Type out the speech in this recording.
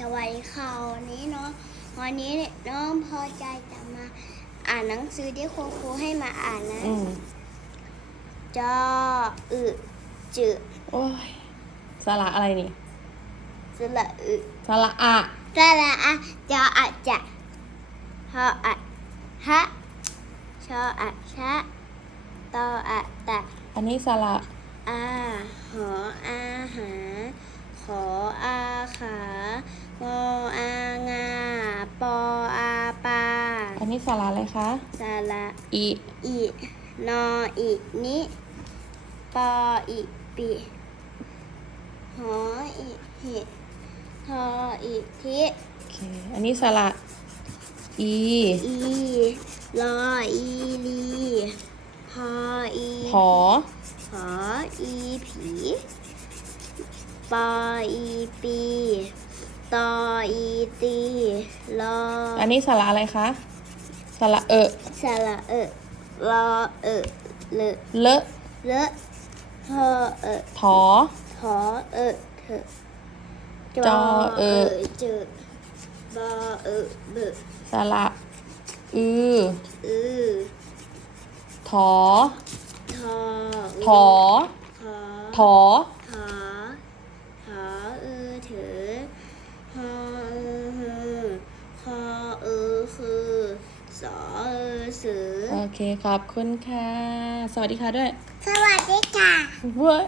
สวัสดีค่ะวันนี้เนาะวันนี้น้องพอใจจะมาอ่านหนังสือที่ครูครูให้มาอ่านนะอืมจออึจืโอ้ยสระอะไรนี่ สระอึสระอะ สระอะจออะจะฮออะฮะชออะชะตออะตะอันนี้สระอาหออาหาข นนี้สระอะไรคะสระอีอินออินิปออิปิหออิหิทออิทิโอเค อันนี้สระอี อีลออีลีพออีผอขออีผีปออีปีตออีตีลออันนี้สระอะไรคะ สระเอะสระเอะรอเอะเลอะเลอะเลอะเฮอเอะถอถอเอะเถอะจอเอะจืดบอเอะเบอะสระอืออือถอทอถอขอถอขอขอเออเถอ อเออสือ โอเค ขอบคุณค่ะ สวัสดีค่ะด้วย สวัสดีค่ะ เว้ย